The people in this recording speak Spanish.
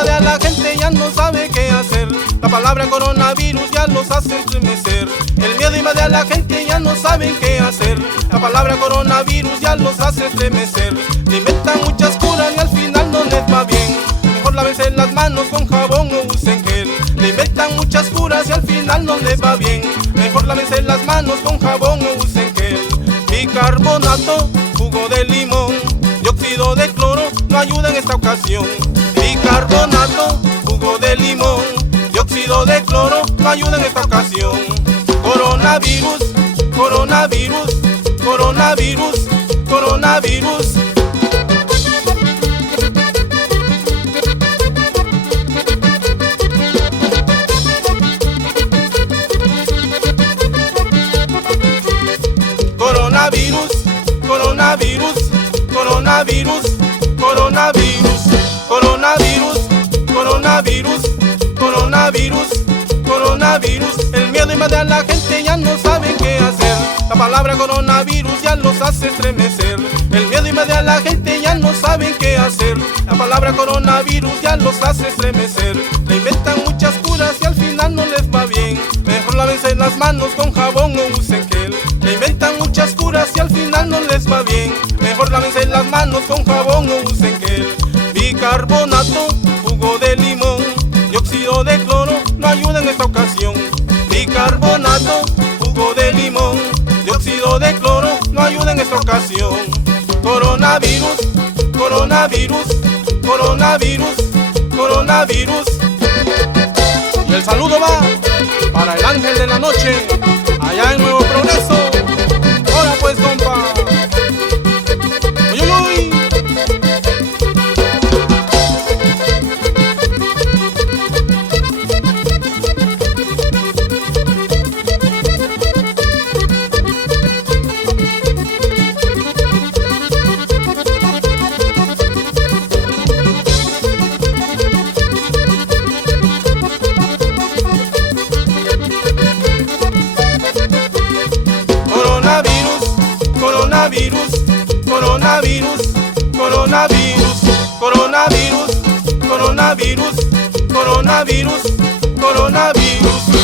invade a la gente, ya no sabe qué hacer. La palabra coronavirus ya los hace estremecer. El miedo invade a la gente, ya no saben qué hacer. La palabra coronavirus ya los hace estremecer. Le inventan muchas curas y al final no les va bien. Mejor lávense las manos con jabón o usen gel. Le inventan muchas curas y al final no les va bien. Mejor lávense las manos con jabón o usen gel. Bicarbonato, jugo de limón, dióxido de cloro no ayuda en esta ocasión. Bicarbonato, jugo de limón, dióxido de cloro no ayuda en esta ocasión. Coronavirus, coronavirus, coronavirus, coronavirus. Coronavirus, coronavirus, coronavirus, coronavirus, coronavirus, coronavirus, coronavirus, coronavirus. El miedo invade a la gente, ya no saben qué hacer. La palabra coronavirus ya los hace estremecer. El miedo invade a la gente, ya no saben qué hacer. La palabra coronavirus ya los hace estremecer. Le inventan muchas curas y al final no les va bien. Mejor lávense las manos con jabón o usen gel. Le inventan muchas curas y al final no les va bien. Mejor lávense las manos con jabón o usen gel. Bicarbonato, jugo de limón, dióxido de cloro no ayuda en esta ocasión. Bicarbonato, jugo de limón, dióxido de cloro no ayuda en esta ocasión. Coronavirus, coronavirus, coronavirus, coronavirus. Y el saludo va para el ángel de la noche, allá en Nuevo Progreso. Ahora pues, compa. Uy, uy, uy. Coronavirus, coronavirus, coronavirus, coronavirus, coronavirus, coronavirus, coronavirus.